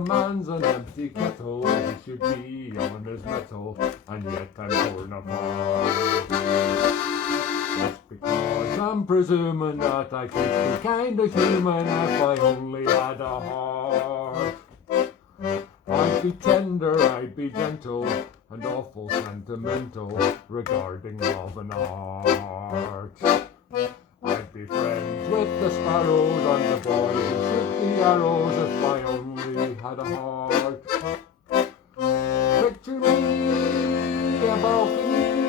man's an empty kettle. He should be on his mettle, and yet I'm torn apart. Just because I'm presuming that I could be kind of human if I only had a heart. I'd be tender, I'd be gentle, and awful sentimental regarding love and art. I'd be friends with the sparrows and the boys who shoot the arrows if I only had a heart. Picture me a balcony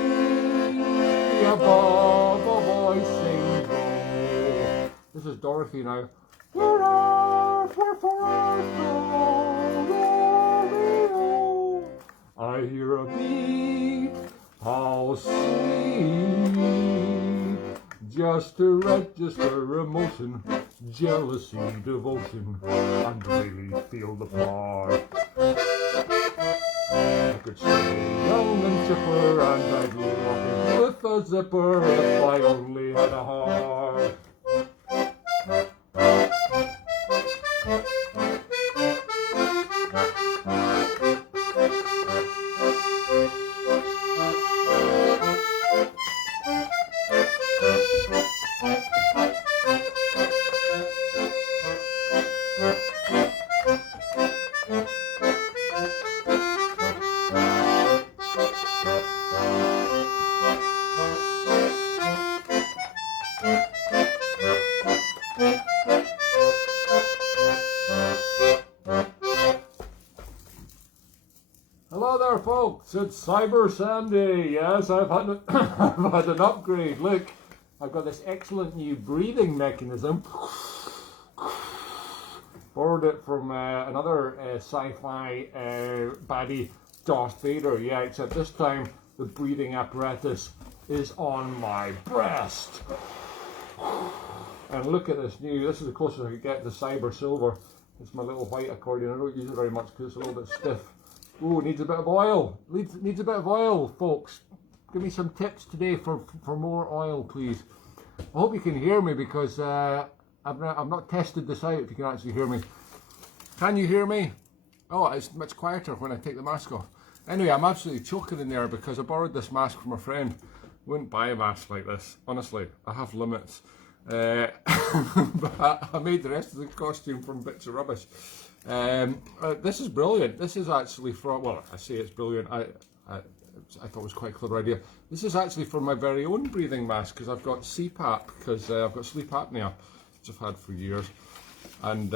above a voice sings low. This is Dorothy now. Where art, wherefore art thou, Romeo? I hear a beat, how sweet, just to register emotion, jealousy, devotion, and really feel the part. I could stay young and chipper, and I'd walk with a zipper if I only had a heart. Hello there folks, it's Cyber Sandy. Yes, I've had an upgrade. Look, I've got this excellent new breathing mechanism. Borrowed it from another sci-fi baddie, Darth Vader. Yeah, except this time the breathing apparatus is on my breast. And look at this this is the closest I could get to Cyber Silver. It's my little white accordion. I don't use it very much because it's a little bit stiff. Ooh, needs a bit of oil. Needs a bit of oil, folks. Give me some tips today for more oil, please. I hope you can hear me because I've not tested this out if you can actually hear me. Can you hear me? Oh, it's much quieter when I take the mask off. Anyway, I'm absolutely choking in there because I borrowed this mask from a friend. Wouldn't buy a mask like this. Honestly, I have limits. But I made the rest of the costume from bits of rubbish. This is brilliant. This is actually from, well, I say it's brilliant. I thought it was quite a clever idea. This is actually for my very own breathing mask because I've got CPAP, because I've got sleep apnea, which I've had for years. And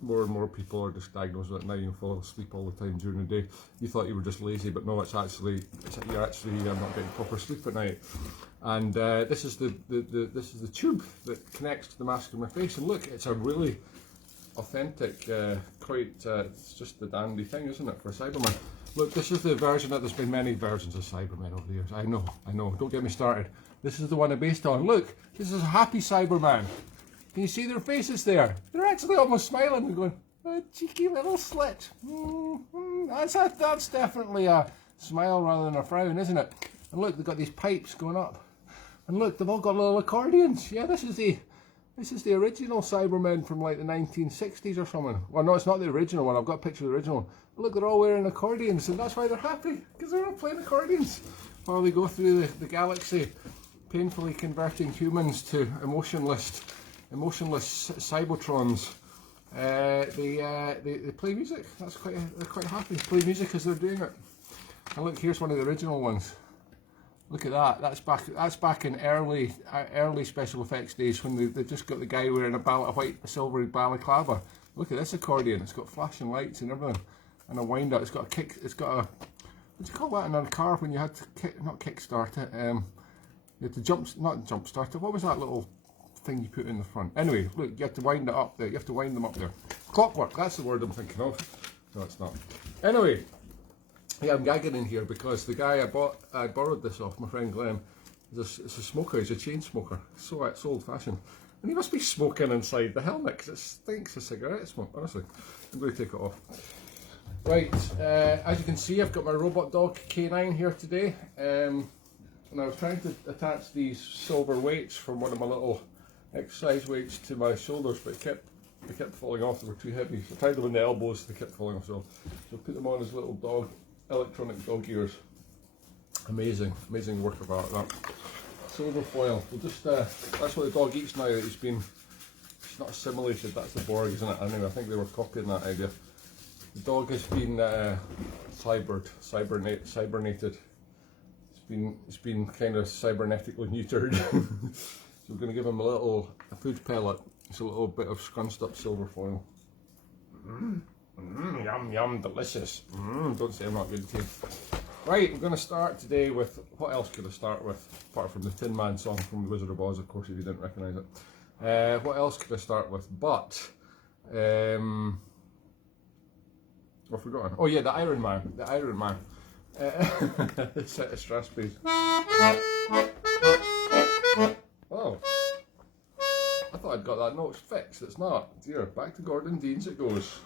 more and more people are just diagnosed with it now. You fall asleep all the time during the day. You thought you were just lazy, but no, you're actually not getting proper sleep at night. And this is the tube that connects to the mask on my face. And look, it's a really authentic, it's just the dandy thing, isn't it, for Cyberman? Look, this is the version there's been many versions of Cybermen over the years. I know, don't get me started. This is the one I'm based on. Look, this is a happy Cyberman. Can you see their faces there? They're actually almost smiling and going, a cheeky little slit. That's definitely a smile rather than a frown, isn't it? And look, they've got these pipes going up. And look, they've all got little accordions. Yeah, this is the original Cybermen from like the 1960s or something. Well, no, it's not the original one. I've got a picture of the original one. But look, they're all wearing accordions, and that's why they're happy, because they're all playing accordions while they go through the galaxy, painfully converting humans to emotionless cybertrons. They play music. They're quite happy. Play music as they're doing it. And look, here's one of the original ones. Look at that. That's back in early special effects days when they just got the guy wearing a silvery balaclava. Look at this accordion. It's got flashing lights and everything, and a wind up. It's got a kick. It's got a, what do you call that in a car when you had to not kickstart it? You had to not jump start it. What was that little thing you put in the front? Anyway, look, you have to wind it up there. You have to wind them up there. Clockwork. That's the word I'm thinking of. No, it's not. Anyway. Yeah, I'm gagging in here because the guy I borrowed this off, my friend Glenn, is a smoker. He's a chain smoker. So it's old-fashioned, and he must be smoking inside the helmet because it stinks of cigarette smoke. Honestly, I'm going to take it off. Right, as you can see, I've got my robot dog K9 here today, and I was trying to attach these silver weights from one of my little exercise weights to my shoulders, but it kept they kept falling off, they were too heavy. So I tied them in the elbows, they kept falling off. So put them on as little electronic dog ears. Amazing, amazing work of art that. Silver foil, we'll just, that's what the dog eats now. It's not assimilated, that's the Borg, isn't it? Anyway, I think they were copying that idea. The dog has been cybernated. It's been kind of cybernetically neutered. So we're going to give him a food pellet. It's a little bit of scrunched up silver foil. Yum yum, delicious. Don't say I'm not good to you. Right, we're going to start today with, what else could I start with? Apart from the Tin Man song from The Wizard of Oz, of course, if you didn't recognise it. What else could I start with? But, I've forgotten. Oh yeah, the Iron Man. The Iron Man. Set of Strasberries. Oh. I thought I'd got that note fixed. It's not. Dear, back to Gordon Dean's it goes.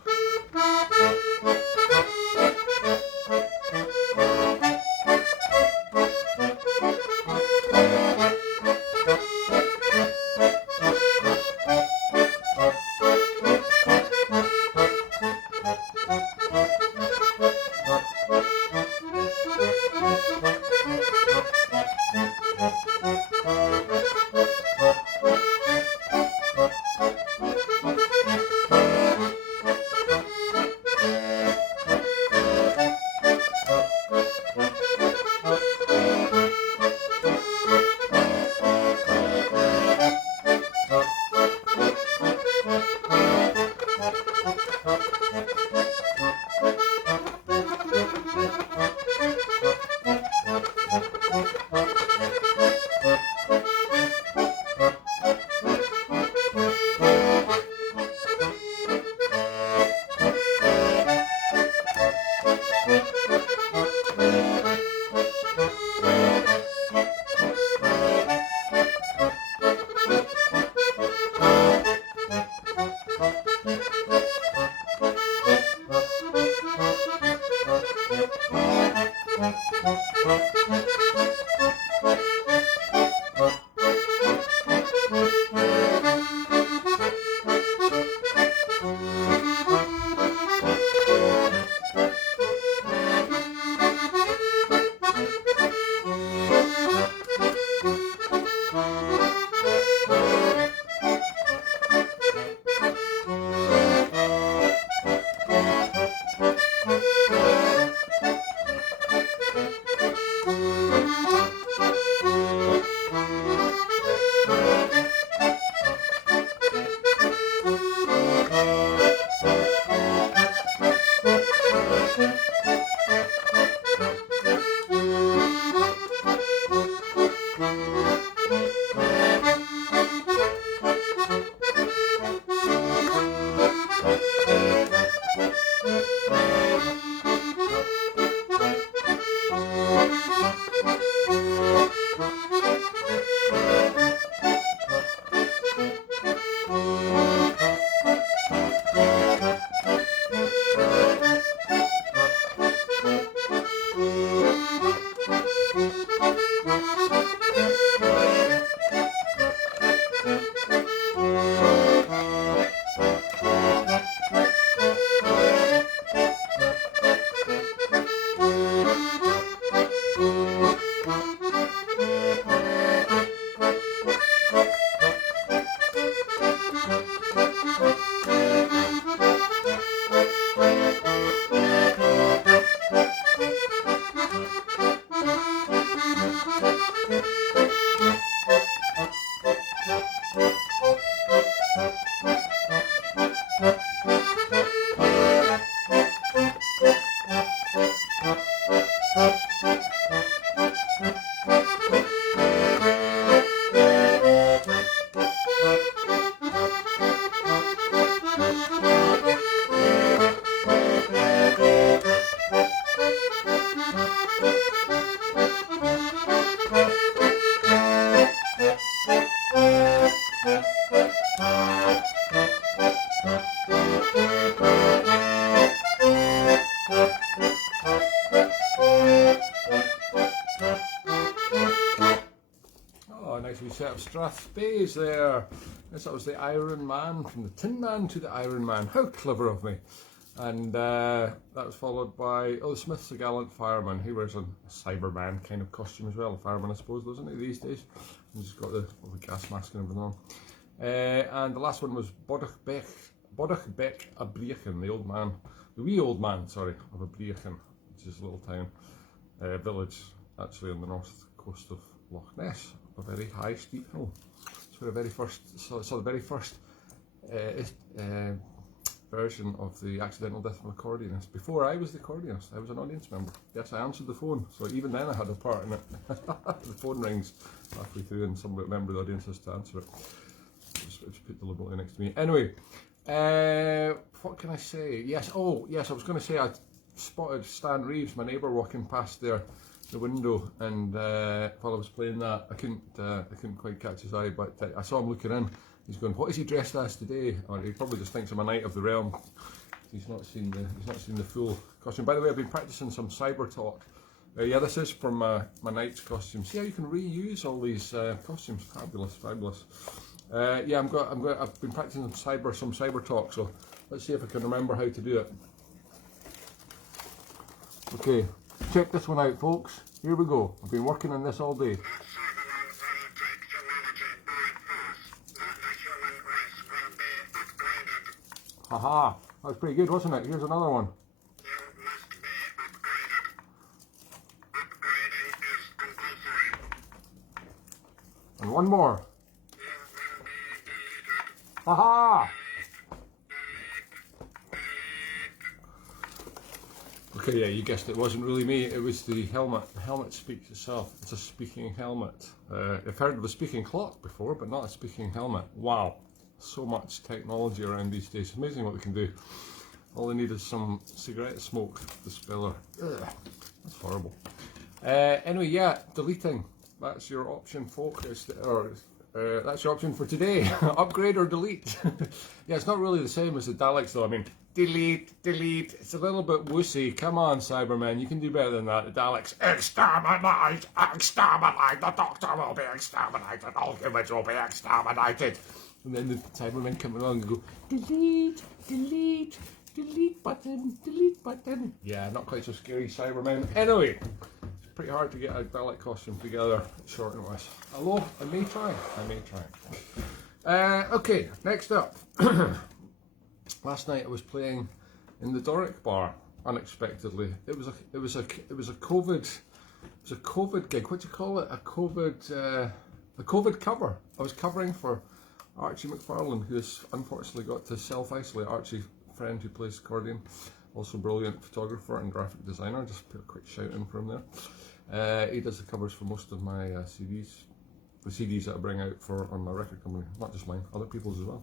nice wee set of Strathspeys there. Yes, that was the Iron Man, from the Tin Man to the Iron Man. How clever of me. And that was followed by, oh, Smith's the Gallant Fireman. He wears a Cyberman kind of costume as well. A fireman, I suppose, doesn't he, these days? He's just got the gas mask and everything on. And the last one was Bodach Beck a Brechin, the wee old man, sorry, of a Brechin, which is a little town, village, actually on the north coast of Loch Ness, a very high steep hill. It's where the very first version of the Accidental Death of an Accordionist. Before I was the accordionist, I was an audience member. Yes, I answered the phone, so even then I had a part in it. The phone rings halfway through and some member of the audience has to answer it. It's put deliberately next to me. Anyway, what can I say? Yes, I was going to say I spotted Stan Reeves, my neighbour, walking past the window, and while I was playing that, I couldn't quite catch his eye, but I saw him looking in. He's going, what is he dressed as today? Or he probably just thinks I'm a knight of the realm. He's not seen the full costume. By the way, I've been practicing some cyber talk. Yeah, this is from my knight's costume. See how you can reuse all these costumes? Fabulous, fabulous. Yeah, I've been practicing some cyber talk. So let's see if I can remember how to do it. Okay, check this one out, folks. Here we go. I've been working on this all day. Haha, that was pretty good, wasn't it? Here's another one. You must be upgraded. Upgrading is compulsory. And one more. You will be deleted. Haha! Okay, yeah, you guessed it. It wasn't really me, it was the helmet. The helmet speaks itself. It's a speaking helmet. I've heard of a speaking clock before, but not a speaking helmet. Wow. So much technology around these days. Amazing what we can do. All they need is some cigarette smoke dispeller. Ugh, that's horrible. Anyway, yeah, deleting. That's your option, folks. That's your option for today. Upgrade or delete. Yeah, it's not really the same as the Daleks, though. I mean, delete, delete. It's a little bit wussy. Come on, Cyberman, you can do better than that. The Daleks, exterminate, exterminate. The Doctor will be exterminated. All humans will be exterminated. And then the Cybermen come along and go, delete, delete, delete button, delete button. Yeah, not quite so scary, Cybermen. Anyway, it's pretty hard to get a Dalek costume together short notice. Although, I may try. Okay, next up. Last night I was playing in the Doric bar, unexpectedly. It was a COVID gig. What do you call it? A COVID cover. I was covering for Archie McFarlane, who has unfortunately got to self-isolate. Archie, friend who plays accordion, also brilliant photographer and graphic designer. Just put a quick shout in for him there. He does the covers for most of my CDs, the CDs that I bring out on my record company, not just mine, other people's as well.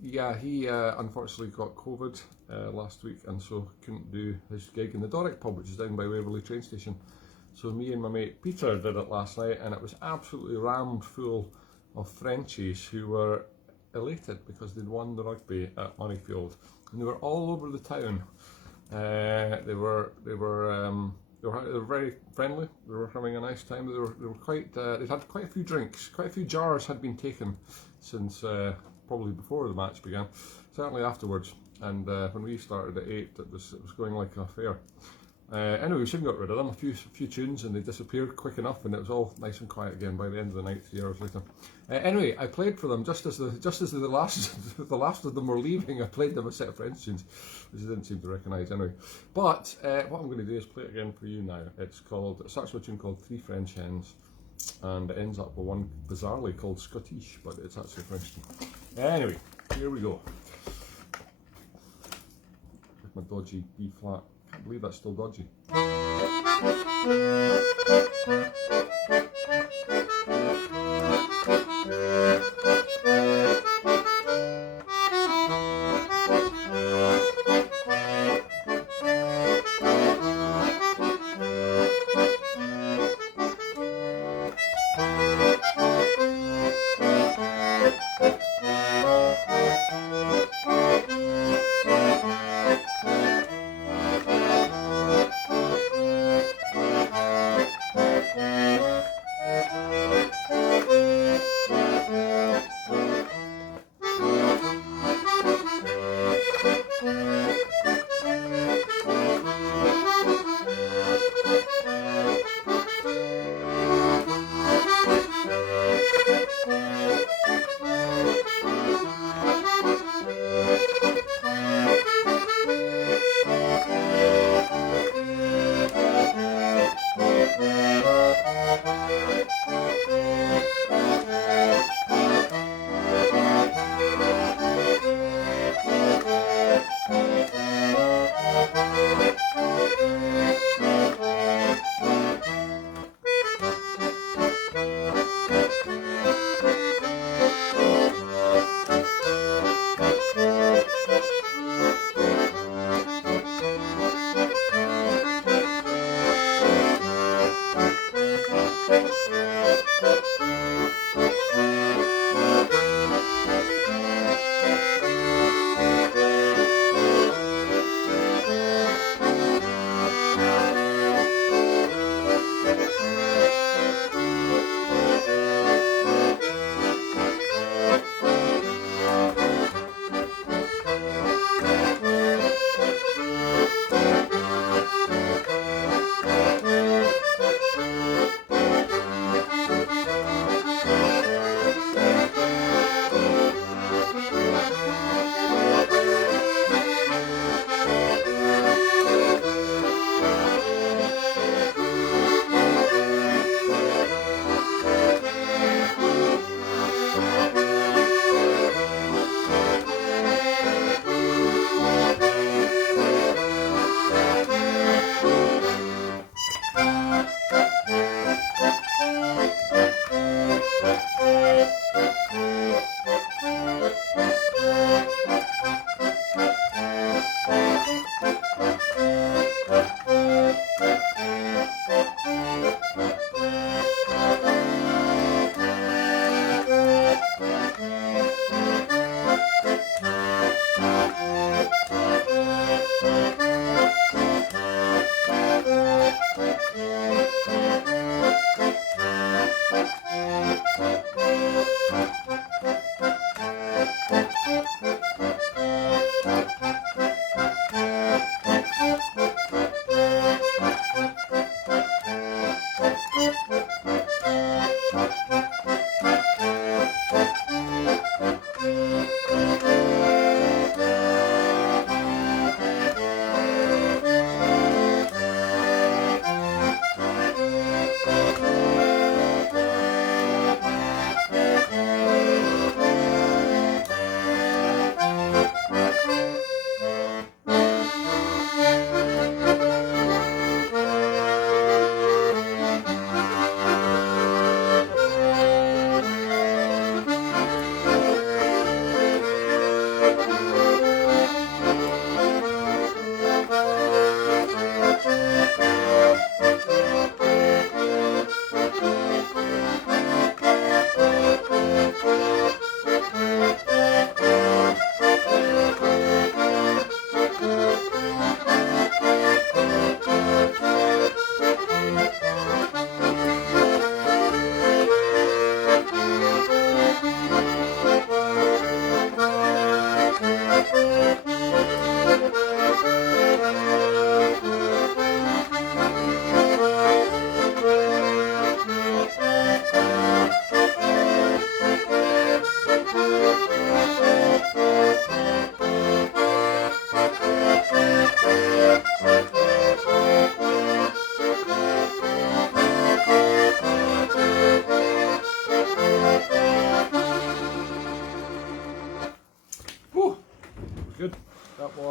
Yeah, he unfortunately got COVID last week, and so couldn't do his gig in the Doric pub, which is down by Waverley train station. So me and my mate Peter did it last night, and it was absolutely rammed full of Frenchies who were elated because they'd won the rugby at Murrayfield, and they were all over the town. They were very friendly. They were having a nice time. They were quite. They'd had quite a few drinks. Quite a few jars had been taken since probably before the match began. Certainly afterwards. And when we started at 8, it was going like a fair. Anyway, we soon got rid of them. A few tunes, and they disappeared quick enough, and it was all nice and quiet again by the end of the night, 3 hours later. Anyway, I played for them just as the last of them were leaving. I played them a set of French tunes, which they didn't seem to recognise anyway. But what I'm going to do is play it again for you now. It starts with a tune called Three French Hens, and it ends up with one bizarrely called Scottish, but it's actually a French tune. Anyway, here we go. With my dodgy B flat. I believe that's still dodgy.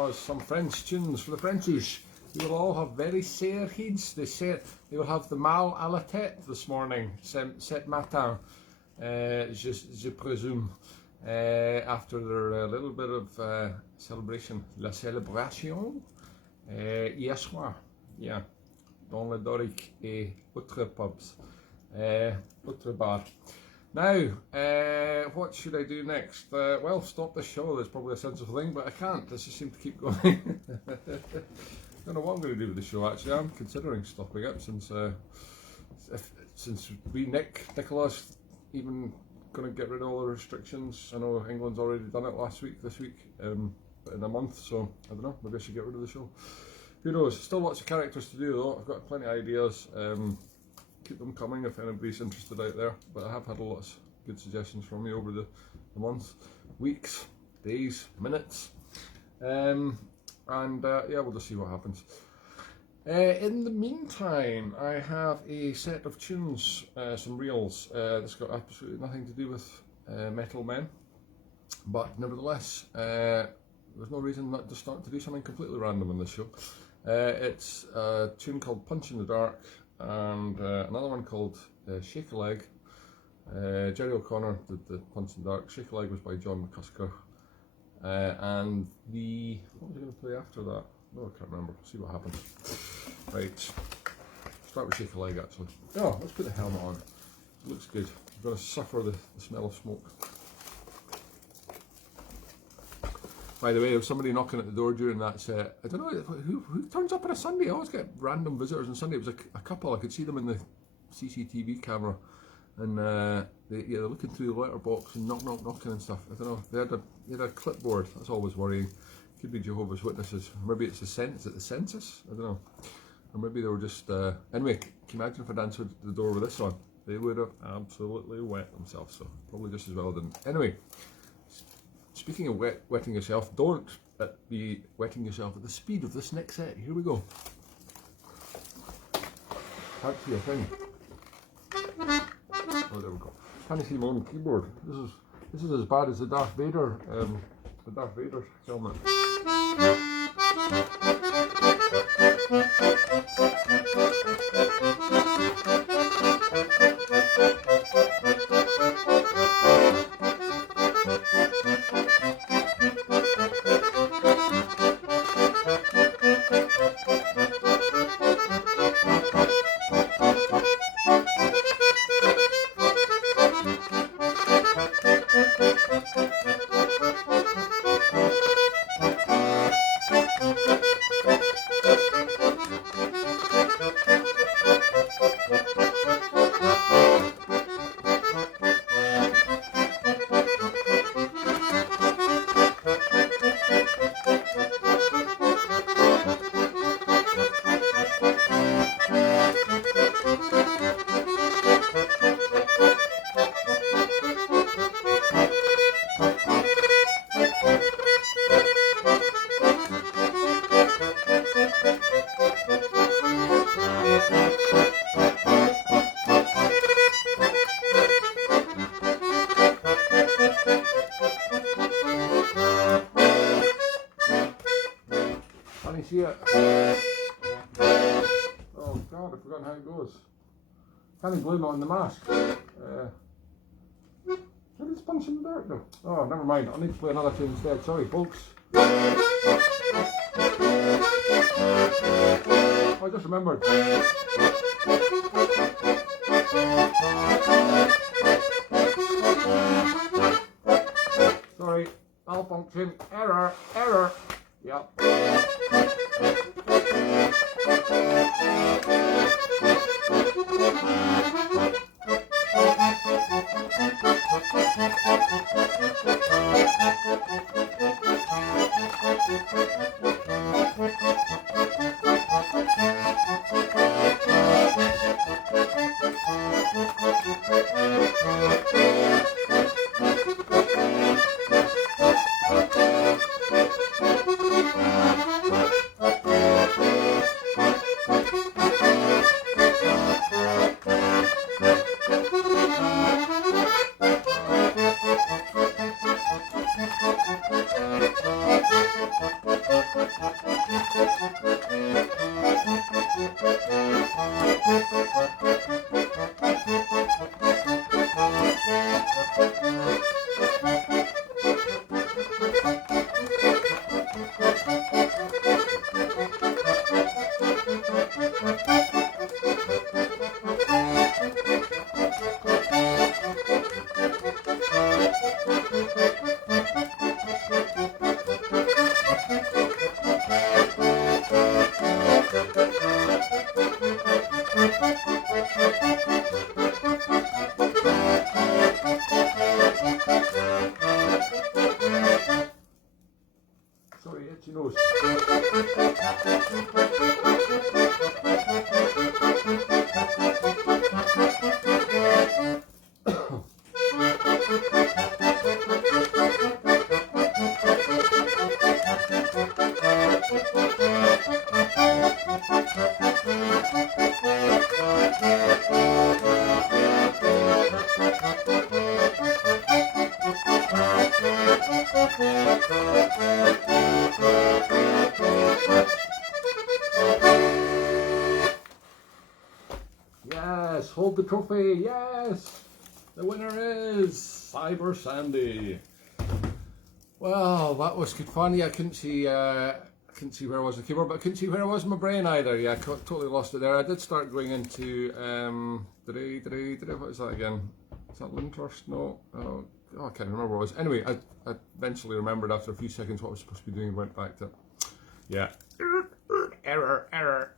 was some French tunes for the Frenchies. They will all have very sere heads. They will have the mal à la tête this morning, cet matin, je présume, after their little bit of celebration, la célébration, hier soir, yeah, dans le Doric et autres pubs, autres bars. Now, what should I do next? Well, stop the show. That's probably a sensible thing, but I can't. This just seems to keep going. I don't know what I'm going to do with the show, actually. I'm considering stopping it since Nicholas, even going to get rid of all the restrictions. I know England's already done it this week, but in a month, so I don't know. Maybe I should get rid of the show. Who knows? Still lots of characters to do, though. I've got plenty of ideas. Keep them coming if anybody's interested out there, but I have had a lot of good suggestions from you over the months, weeks, days, minutes, and yeah, we'll just see what happens. In the meantime, I have a set of tunes, some reels, that's got absolutely nothing to do with metal men, but nevertheless, there's no reason not to start to do something completely random on this show. It's a tune called Punch in the Dark, and another one called Shake a Leg. Jerry O'Connor did the Punch in the Dark. Shake a Leg was by John McCusker. And what was I going to play after that? No, I can't remember. See what happens. Right. Start with Shake a Leg, actually. Oh, let's put the helmet on. It looks good. I'm going to suffer the smell of smoke. By the way, there was somebody knocking at the door during that set. I don't know who turns up on a Sunday. I always get random visitors on Sunday. It was a couple. I could see them in the CCTV camera, and they're looking through the letterbox and knocking and stuff. I don't know. They had a clipboard. That's always worrying. Could be Jehovah's Witnesses. Maybe it's the census. I don't know. Or maybe they were just anyway. Can you imagine if I'd answered the door with this on? They would have absolutely wet themselves. So probably just as well didn't. Anyway. Speaking of wetting yourself, don't be wetting yourself at the speed of this next set. Here we go. Can't see a thing. Oh, there we go. Can't see my own keyboard. This is as bad as the Darth Vader helmet. See it? Oh God, I've forgotten how it goes. Can't blame it on the mask. What is Punch in the Dark though? Oh, never mind. I'll need to play another tune instead. Sorry, folks. Oh, I just remembered. Sorry, malfunction. Error. Yep. Yes, hold the trophy. Yes, the winner is Cyber Sandy. Well, that was good fun. Yeah, I couldn't see where I was on the keyboard, but I couldn't see where I was in my brain either. Yeah, I totally lost it there. I did start going into what is that again? Is that Lindhurst? No. Oh, I can't remember what it was. Anyway, I eventually remembered after a few seconds what I was supposed to be doing and went back to it. Yeah. Error.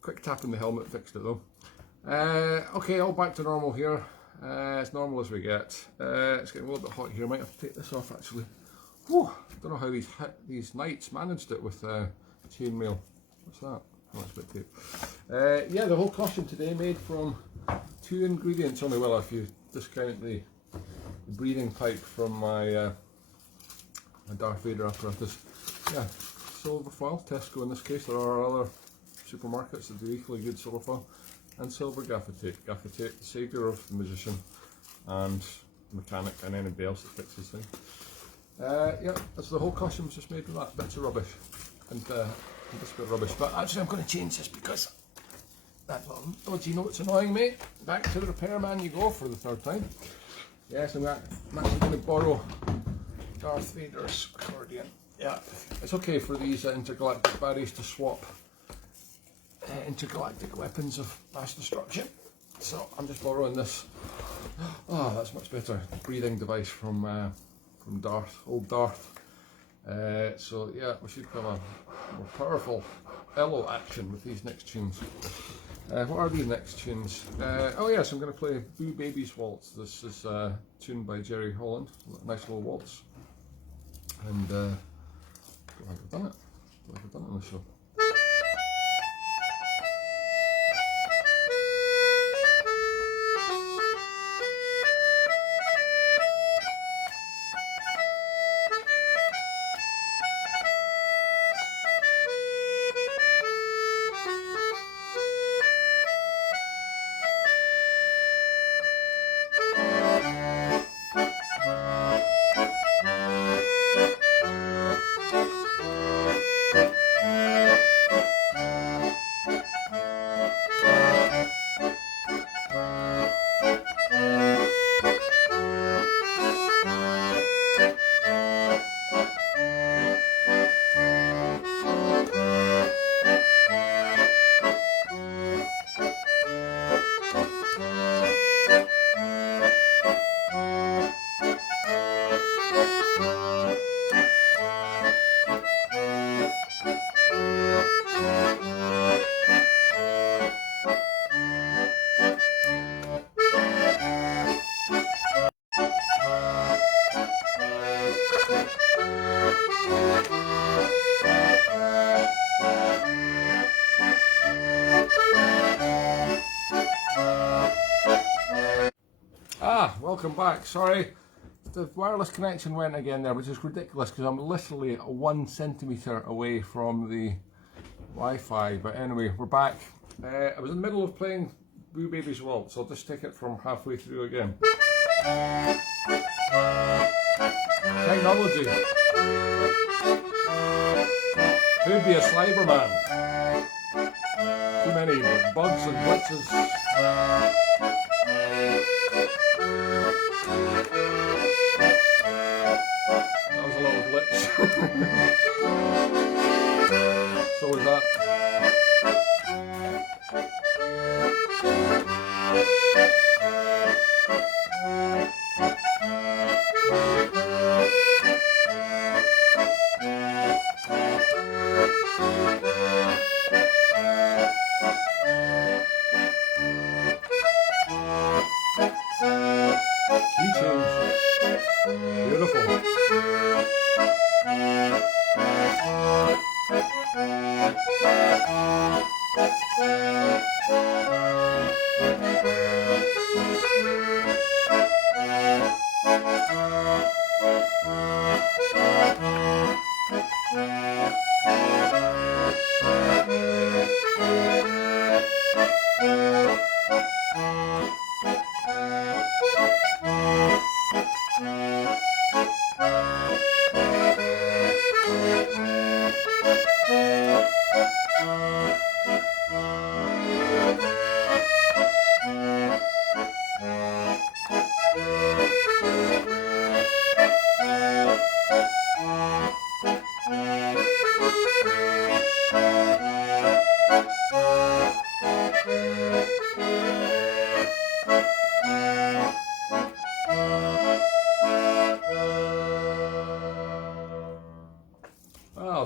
Quick tap in the helmet fixed it though. Okay, all back to normal here. As normal as we get. It's getting a little bit hot here. Might have to take this off actually. Whew, don't know how these knights managed it with chainmail. What's that? Oh, it's a bit tape. Yeah, the whole costume today made from 2 ingredients only. Well, if you discount the breathing pipe from my Darth Vader apparatus. Yeah, silver foil, Tesco in this case. There are other supermarkets that do equally good silver foil. And silver gaffer tape. Gaffer tape, the saviour of the magician and the mechanic and anybody else that fixes things. Yeah, that's the whole costume's just made of that. Bits of rubbish. And this bit of rubbish. But actually I'm going to change this because that little dodgy note's annoying me. Back to the repairman you go for the 3rd time. Yes, I'm actually going to borrow Darth Vader's accordion. Yeah, it's okay for these intergalactic baddies to swap intergalactic weapons of mass destruction. So I'm just borrowing this. Oh, that's much better. Breathing device from Darth, old Darth. So yeah, we should have a more powerful bellow action with these next tunes. What are these next tunes? Oh yes, I'm going to play Boo Baby's Waltz. This is tuned by Jerry Holland. A nice little waltz. And I don't think I've done it. I don't think I've done it on the show. Welcome back. Sorry, the wireless connection went again there, which is ridiculous because I'm literally 1 centimetre away from the Wi-Fi. But anyway, we're back. I was in the middle of playing Boo Baby's Waltz, so I'll just take it from halfway through again. Technology. Who'd be a Cyberman? Too many bugs and glitches. That was a little glitch. So was that.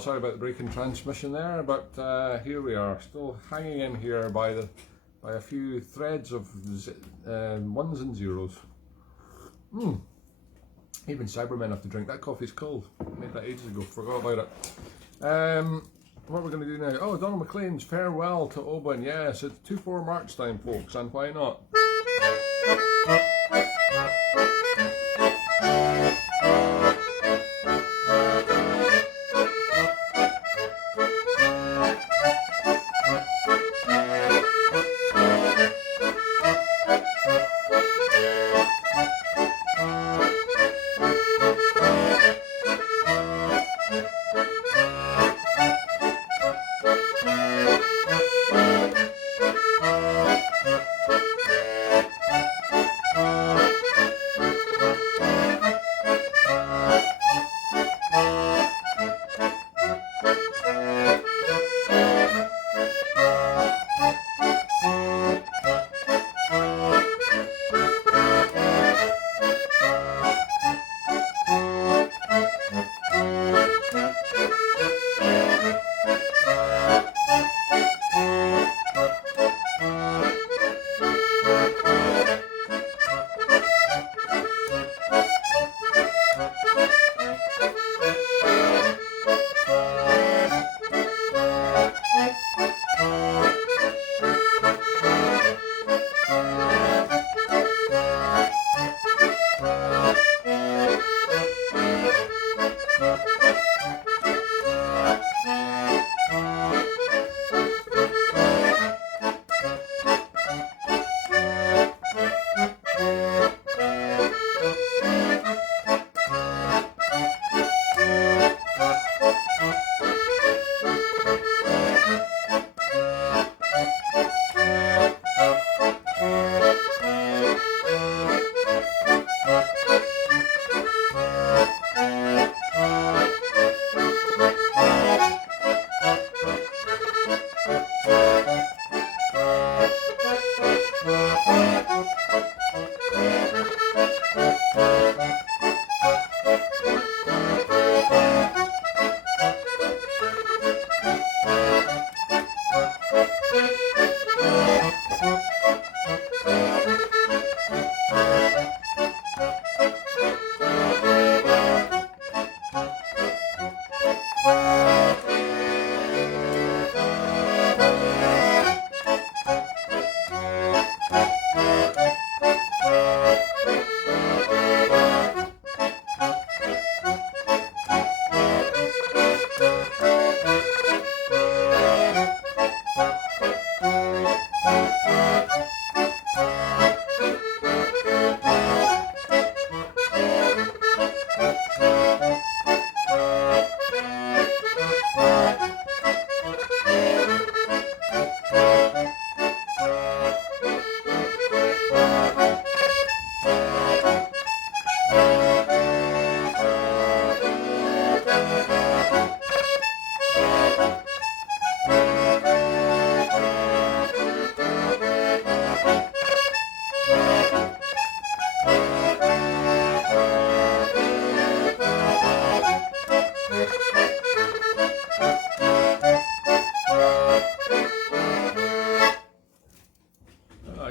sorry about the breaking transmission there, but here we are, still hanging in here by a few threads of ones and zeros. Even Cybermen have to drink. That coffee's cold. Made that ages ago. Forgot about it. What we're going to do now? Oh, Donald McLean's farewell to Oban. Yes, it's 2-4 March time, folks, and why not?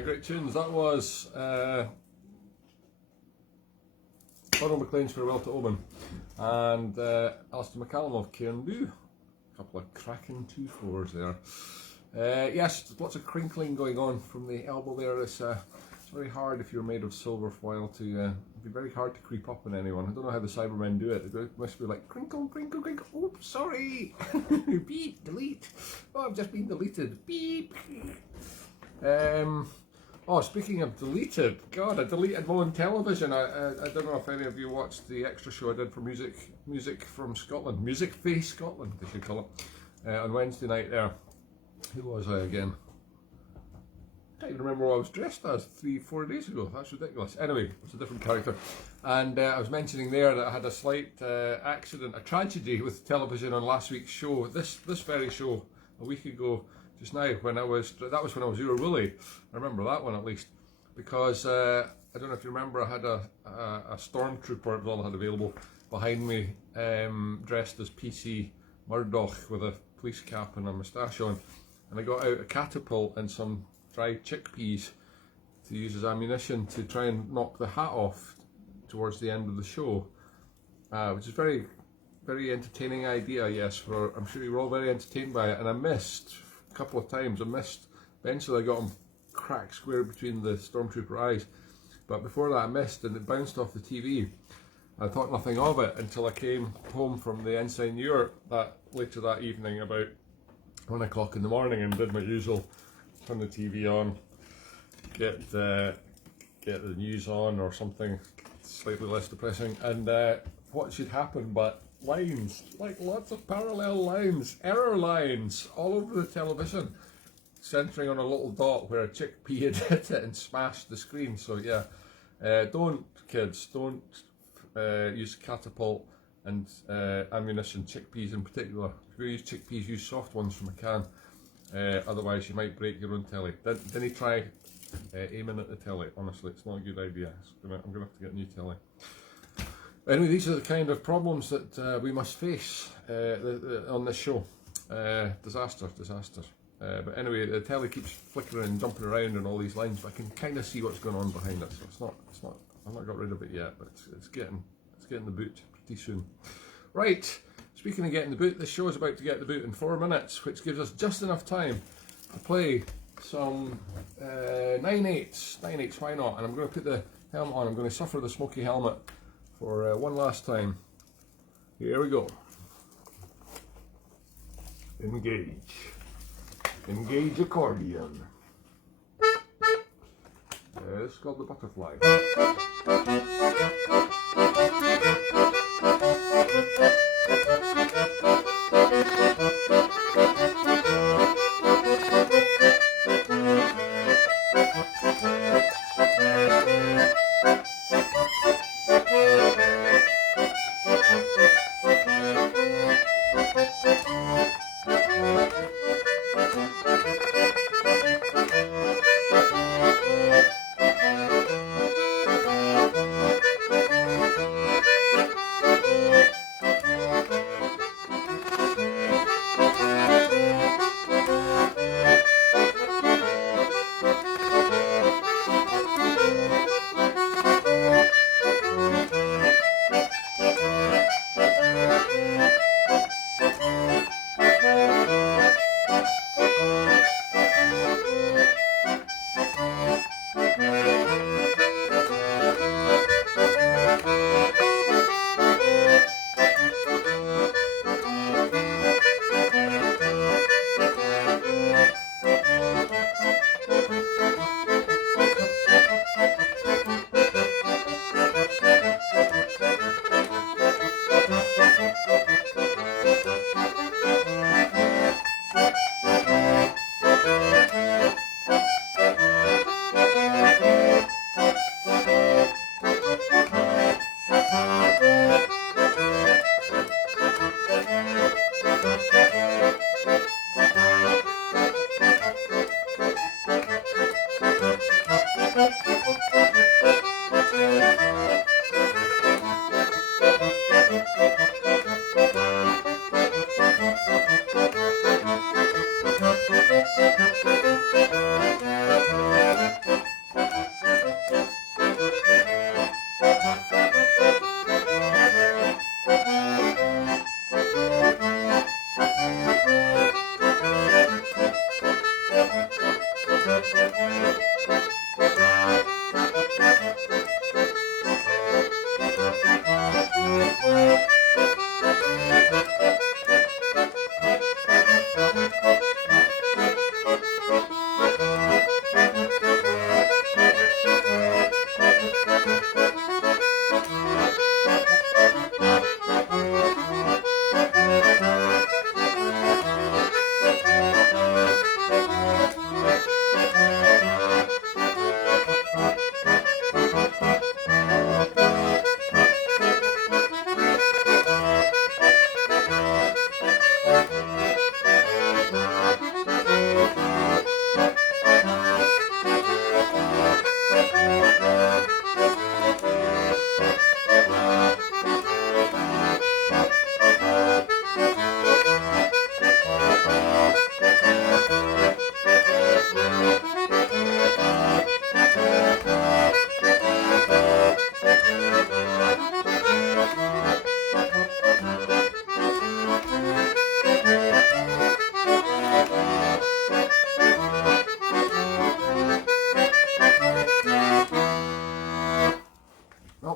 Great tunes. That was Donald McLean's Farewell to Oban and Alistair McCallum of Cairndhu. A couple of cracking 2/4s there. Yes, lots of crinkling going on from the elbow there. It's very hard if you're made of silver foil to it'd be very hard to creep up on anyone. I don't know how the Cybermen do it. It must be like crinkle, crinkle, crinkle. Oops, sorry. Beep, delete. Oh, I've just been deleted. Beep. Oh, speaking of deleted, God, I deleted my own television. I don't know if any of you watched the extra show I did for music from Scotland, Music Face Scotland, they should call it, on Wednesday night there. Who was I again? I can't even remember what I was dressed as 3-4 days ago. That's ridiculous. Anyway, it's a different character. And I was mentioning there that I had a slight accident, a tragedy with television on last week's show. This very show a week ago. Just now, that was when I was your Willie. I remember that one at least, because I don't know if you remember, I had a stormtrooper, all I had available, behind me, dressed as PC Murdoch with a police cap and a moustache on, and I got out a catapult and some dried chickpeas to use as ammunition to try and knock the hat off towards the end of the show, which is very, very entertaining idea. Yes, I'm sure you were all very entertained by it. And I missed a couple of times. Eventually I got him crack square between the stormtrooper eyes, but before that I missed, and it bounced off the TV. I thought nothing of it until I came home from the Ensign Europe later that evening about 1 o'clock in the morning, and did my usual, turn the TV on, get the news on or something slightly less depressing, and what should happen but lines, like lots of parallel lines, error lines all over the television, centering on a little dot where a chickpea had hit it and smashed the screen. So yeah, don't use catapult and ammunition, chickpeas in particular. If you use chickpeas, use soft ones from a can, otherwise you might break your own telly. Didn't he try aiming at the telly? Honestly, it's not a good idea. I'm going to have to get a new telly. Anyway, these are the kind of problems that we must face on this show. Disaster. But anyway, the telly keeps flickering and jumping around and all these lines, but I can kind of see what's going on behind it. So it's not. I've not got rid of it yet, but it's getting the boot pretty soon. Right. Speaking of getting the boot, this show is about to get the boot in 4 minutes, which gives us just enough time to play some 9/8s. Why not? And I'm going to put the helmet on. I'm going to suffer the smoky helmet for one last time. Here we go. Engage accordion. It's called the butterfly.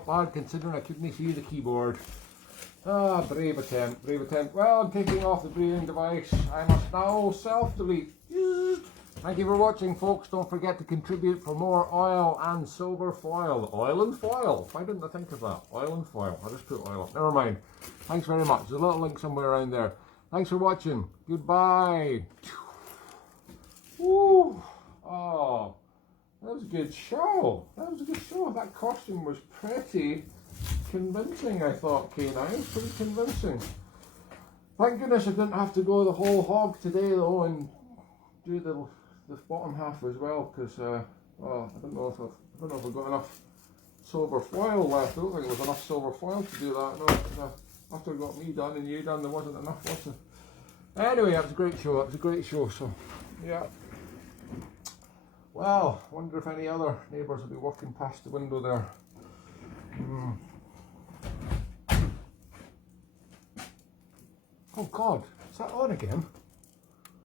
bad considering I couldn't see the keyboard. Ah, brave attempt, brave attempt. Well, I'm taking off the breathing device. I must now self-delete. Thank you for watching, folks. Don't forget to contribute for more oil and silver foil. Oil and foil. Why didn't I think of that? Oil and foil. I just put oil up. Never mind. Thanks very much. There's a little link somewhere around there. Thanks for watching. Goodbye. Woo. Oh, that was a good show. That was a good show. That costume was pretty convincing, I thought, K9. Pretty convincing. Thank goodness I didn't have to go the whole hog today, though, and do the bottom half as well, because well, I don't know if I've got enough silver foil left. I don't think there was enough silver foil to do that. No, 'cause after it got me done and you done, there wasn't enough, was there? Anyway, it was a great show. It was a great show. So, yeah. Well, I wonder if any other neighbours will be walking past the window there. Oh God, is that on again?